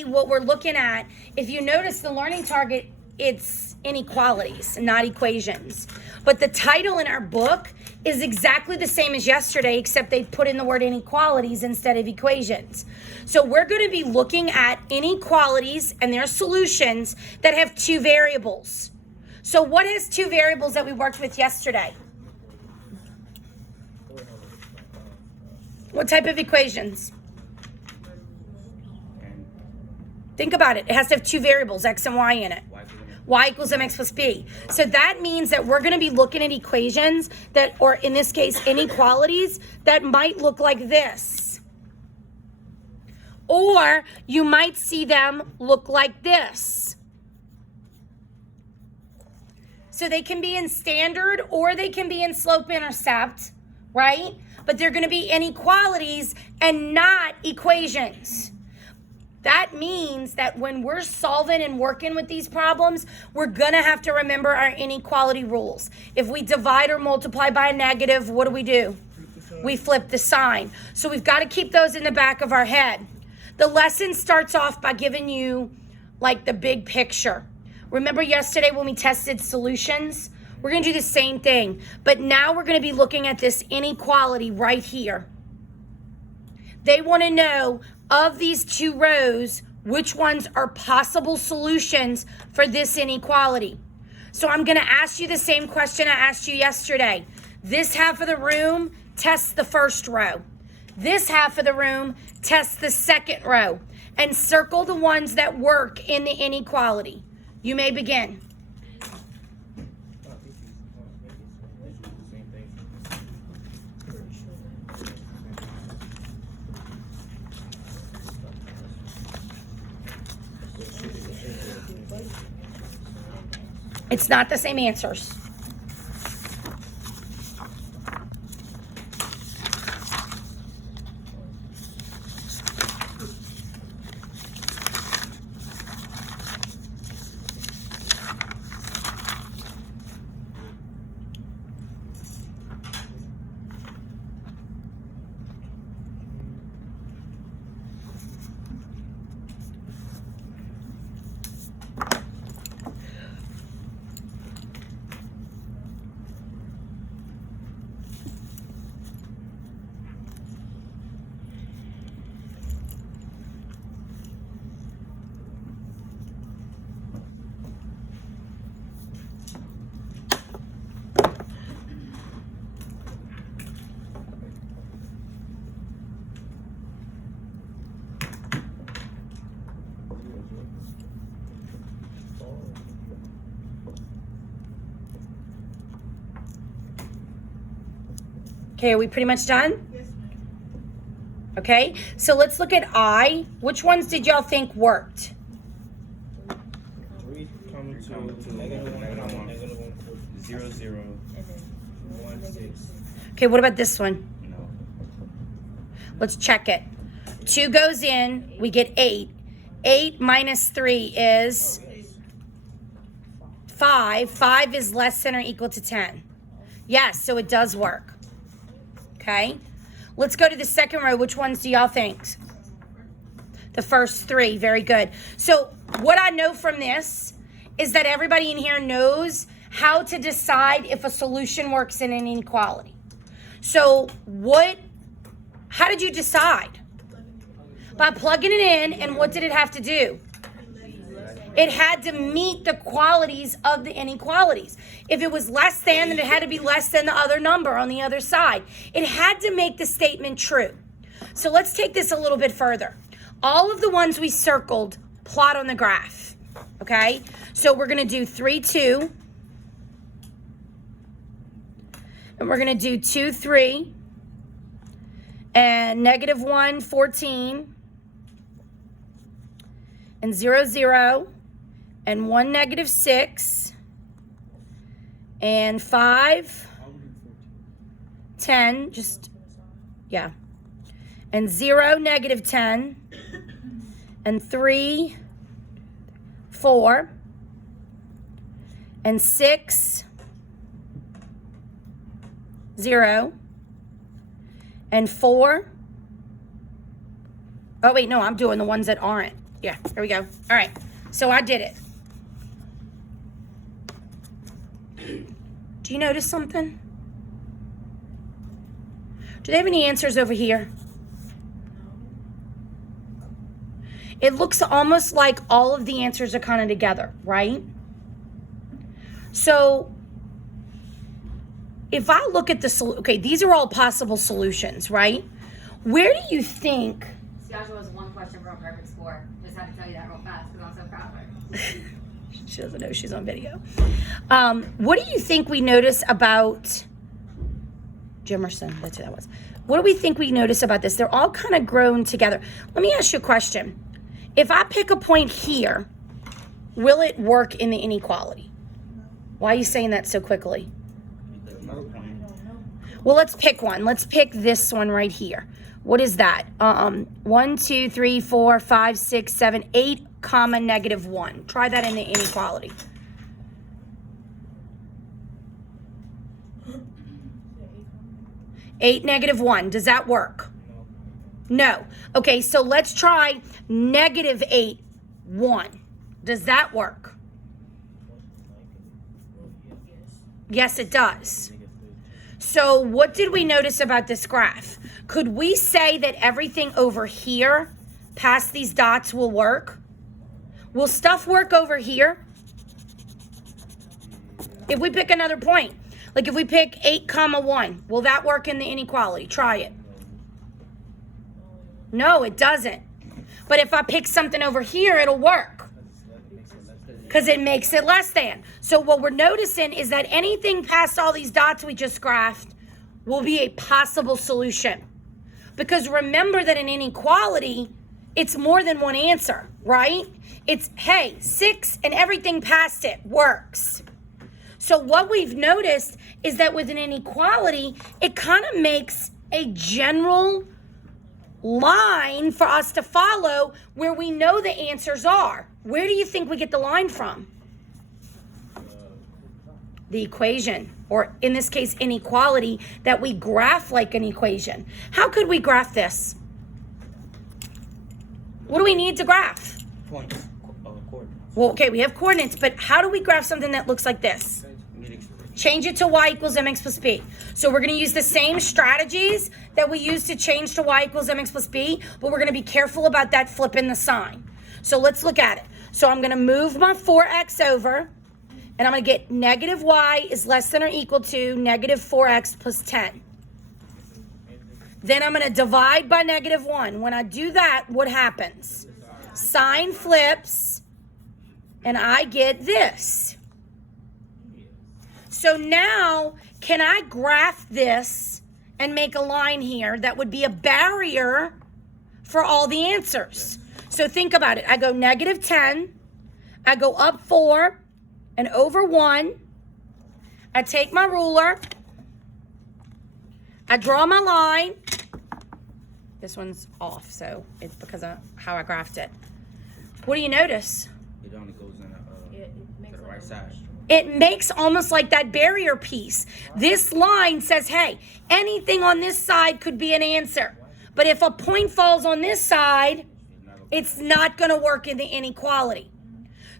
today, what we're looking at, if you notice the learning target, it's inequalities, not equations. But the title in our book is exactly the same as yesterday, except they put in the word inequalities instead of equations. So we're going to be looking at inequalities and their solutions that have two variables. So what has two variables that we worked with yesterday? What type of equations? Think about it. It has to have two variables, x and y in it. Y equals mx plus b. So that means that we're going to be looking at equations that, or in this case, inequalities that might look like this. Or you might see them look like this. So they can be in standard or they can be in slope-intercept, right? But they're going to be inequalities and not equations. That means that when we're solving and working with these problems, we're going to have to remember our inequality rules. If we divide or multiply by a negative, what do? We flip the sign. So we've got to keep those in the back of our head. The lesson starts off by giving you like the big picture. Remember yesterday when we tested solutions? We're going to do the same thing. But now we're going to be looking at this inequality right here. They want to know, of these two rows, which ones are possible solutions for this inequality. So I'm going to ask you the same question I asked you yesterday. This half of the room, test the first row. This half of the room, test the second row. And circle the ones that work in the inequality. You may begin. It's not the same answers. Okay, are we pretty much done? Yes, ma'am. Okay, so let's look at I. Which ones did y'all think worked? 3 coming to -1, 0, 0, 1, 6. Okay, what about this one? No. Let's check it. 2 goes in, we get 8. 8 minus 3 is 5. 5 is less than or equal to 10. Yes, so it does work. Okay, let's go to the second row. Which ones do y'all think? The first 3, very good. So what I know from this is that everybody in here knows how to decide if a solution works in an inequality. So how did you decide? By plugging it in, and what did it have to do? It had to meet the qualities of the inequalities. If it was less than, then it had to be less than the other number on the other side. It had to make the statement true. So let's take this a little bit further. All of the ones we circled, plot on the graph. Okay? So we're going to do 3, 2. And we're going to do 2, 3. And -1, 14. And 0, 0. And 1, -6, and 5, 10, and 0, -10, and 3, 4, and 6, 0, and 4. Oh, wait, no, I'm doing the ones that aren't. Yeah, there we go. All right, so I did it. Do you notice something? Do they have any answers over here? It looks almost like all of the answers are kind of together, right? So if I look at okay, these are all possible solutions, right? Where do you think? Joshua was one question from a perfect score. Just had to tell you that real fast because I'm so proud of her. She doesn't know she's on video. What do you think we notice about Jimerson? That's who that was. What do we think we notice about this? They're all kind of grown together. Let me ask you a question. If I pick a point here, will it work in the inequality? Why are you saying that so quickly? Well, let's pick one. Let's pick this one right here. What is that? 1, 2, 3, 4, 5, 6, 7, 8, comma, negative 1. Try that in the inequality. Eight, negative 1. Does that work? No. Okay, so let's try negative 8, 1. Does that work? Yes, it does. So what did we notice about this graph? Could we say that everything over here past these dots will work? Will stuff work over here? If we pick another point, like if we pick 8, comma 1, will that work in the inequality? Try it. No, it doesn't. But if I pick something over here, it'll work. Because it makes it less than. So what we're noticing is that anything past all these dots we just graphed will be a possible solution. Because remember that in inequality, it's more than one answer, right? It's, hey, 6 and everything past it works. So what we've noticed is that with an inequality, it kind of makes a general line for us to follow where we know the answers are. Where do you think we get the line from? The equation, or in this case, inequality, that we graph like an equation. How could we graph this? What do we need to graph? Points. Coordinates. Well, okay, we have coordinates, but how do we graph something that looks like this? Change it to y equals mx plus b. So we're going to use the same strategies that we used to change to y equals mx plus b, but we're going to be careful about that flipping the sign. So let's look at it. So I'm going to move my 4x over, and I'm going to get negative y is less than or equal to negative 4x plus 10. Then I'm going to divide by negative 1. When I do that, what happens? Sign flips, and I get this. So now, can I graph this and make a line here that would be a barrier for all the answers? So think about it. I go negative 10, I go up 4, and over 1. I take my ruler, I draw my line. This one's off, so it's because of how I graphed it. What do you notice? It only goes in to the right side. It makes almost like that barrier piece. This line says, hey, anything on this side could be an answer. But if a point falls on this side, it's not going to work in the inequality.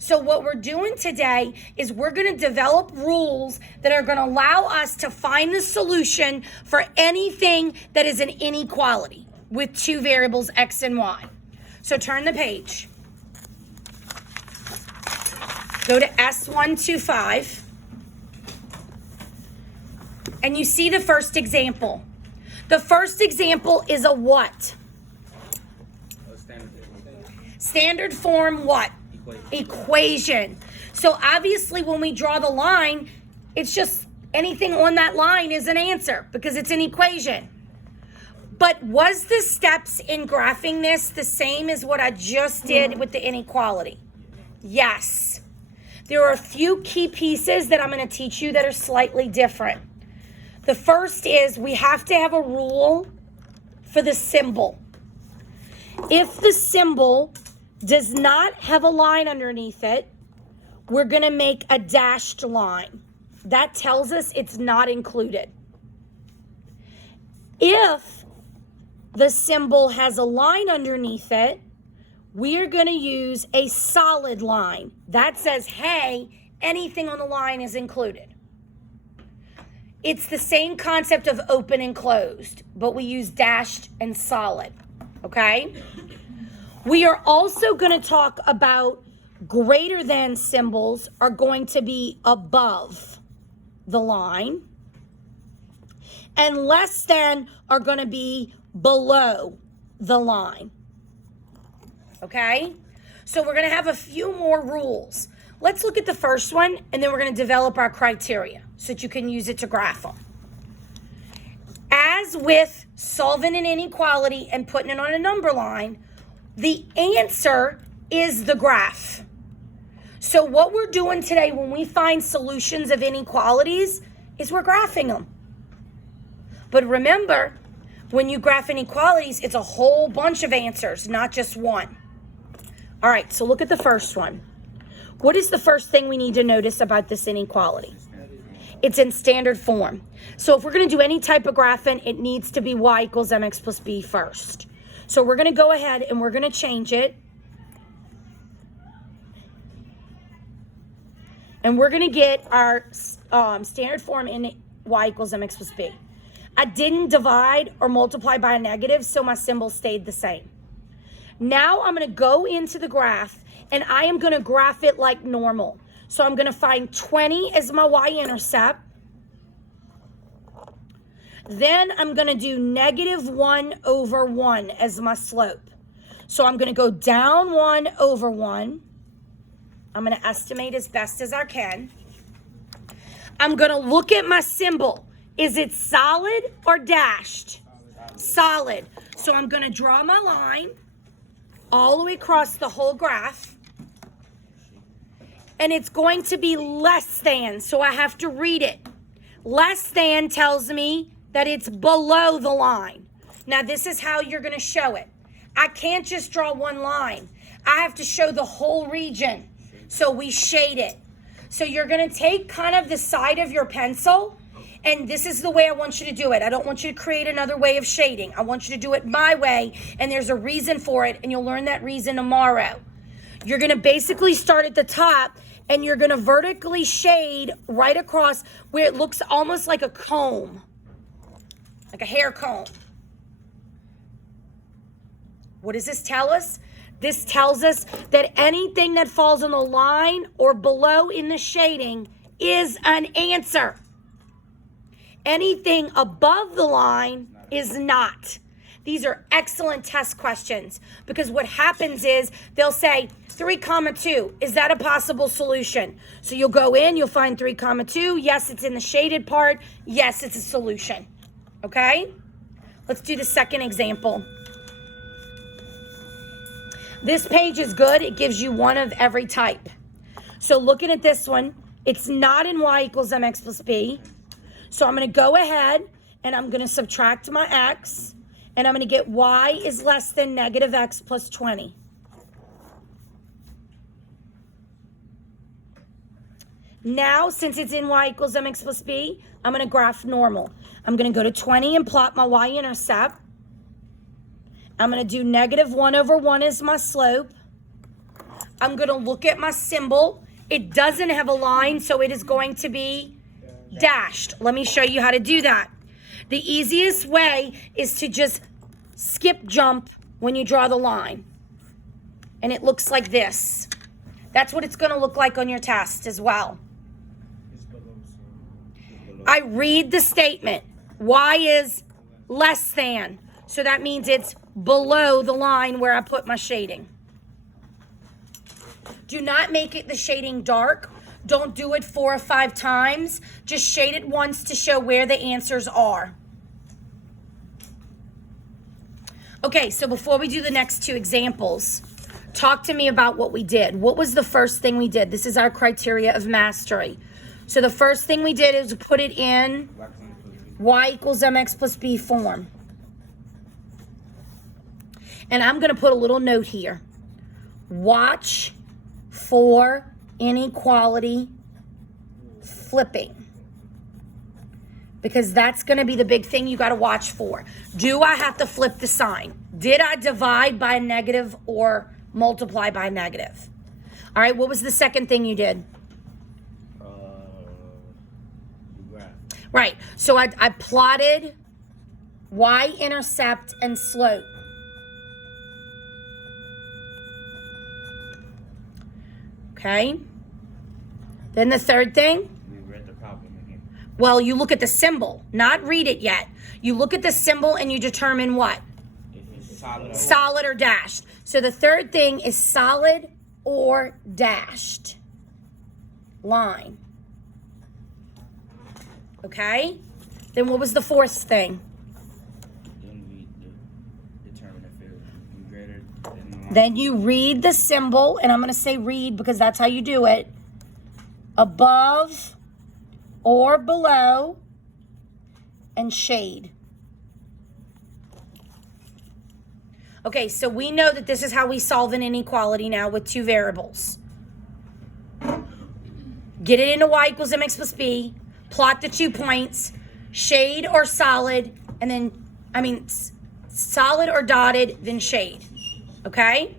So what we're doing today is we're going to develop rules that are going to allow us to find the solution for anything that is an inequality with two variables, x and y. So turn the page. Go to S125, and you see the first example. The first example is a what? Standard form what? Equation. So obviously when we draw the line, it's just anything on that line is an answer because it's an equation. But was the steps in graphing this the same as what I just did with the inequality? Yes. There are a few key pieces that I'm going to teach you that are slightly different. The first is we have to have a rule for the symbol. If the symbol does not have a line underneath it, we're going to make a dashed line. That tells us it's not included. If the symbol has a line underneath it, we are going to use a solid line. That says, hey, anything on the line is included. It's the same concept of open and closed, but we use dashed and solid, okay? We are also going to talk about greater than symbols are going to be above the line, and less than are going to be below the line. Okay? So we're going to have a few more rules. Let's look at the first one, and then we're going to develop our criteria so that you can use it to graph them. As with solving an inequality and putting it on a number line, the answer is the graph. So what we're doing today when we find solutions of inequalities is we're graphing them. But remember, when you graph inequalities, it's a whole bunch of answers, not just one. All right, so look at the first one. What is the first thing we need to notice about this inequality? It's in standard form. So if we're going to do any type of graphing, it needs to be y equals mx plus b first. So we're going to go ahead and we're going to change it. And we're going to get our standard form in y equals mx plus b. I didn't divide or multiply by a negative, so my symbol stayed the same. Now I'm going to go into the graph, and I am going to graph it like normal. So I'm going to find 20 as my y-intercept. Then I'm going to do -1/1 as my slope. So I'm going to go down 1/1. I'm going to estimate as best as I can. I'm going to look at my symbol. Is it solid or dashed? Solid. So I'm going to draw my line all the way across the whole graph. And it's going to be less than, so I have to read it. Less than tells me that it's below the line. Now this is how you're going to show it. I can't just draw one line. I have to show the whole region. So we shade it. So you're going to take kind of the side of your pencil, and this is the way I want you to do it. I don't want you to create another way of shading. I want you to do it my way, and there's a reason for it, and you'll learn that reason tomorrow. You're going to basically start at the top, and you're going to vertically shade right across where it looks almost like a comb, like a hair comb. What does this tell us? This tells us that anything that falls on the line or below in the shading is an answer. Anything above the line is not. These are excellent test questions because what happens is they'll say 3,2. Is that a possible solution? So you'll go in, you'll find 3,2. Yes, it's in the shaded part. Yes, it's a solution. Okay? Let's do the second example. This page is good. It gives you one of every type. So looking at this one, it's not in y equals mx plus b. So I'm going to go ahead and I'm going to subtract my x, and I'm going to get y is less than negative x plus 20. Now, since it's in y equals mx plus b, I'm going to graph normal. I'm going to go to 20 and plot my y-intercept. I'm going to do -1/1 as my slope. I'm going to look at my symbol. It doesn't have a line, so it is going to be dashed. Let me show you how to do that. The easiest way is to just skip jump when you draw the line. And it looks like this. That's what it's going to look like on your test as well. I read the statement. Y is less than. So that means it's below the line where I put my shading. Do not make it the shading dark. Don't do it 4 or 5 times. Just shade it once to show where the answers are. Okay, so before we do the next 2 examples, talk to me about what we did. What was the first thing we did? This is our criteria of mastery. So the first thing we did is put it in y equals mx plus b form. And I'm going to put a little note here. Watch for inequality flipping. Because that's going to be the big thing you got to watch for. Do I have to flip the sign? Did I divide by a negative or multiply by negative. All right, what was the second thing you did? The graph. Right, so I plotted y-intercept and slope. Okay. Then the third thing, We read the problem again. well, you look at the symbol, not read it yet. You look at the symbol and you determine what? If it's solid. Solid or dashed. So the third thing is solid or dashed line. Okay? Then what was the fourth thing? Then we determine if it was greater than the line. Then you read the symbol, and I'm going to say read because that's how you do it. Above or below and shade. Okay, so we know that this is how we solve an inequality now with two variables. Get it into y equals mx plus b, plot the 2 points, shade or solid, and then, solid or dotted, then shade. Okay?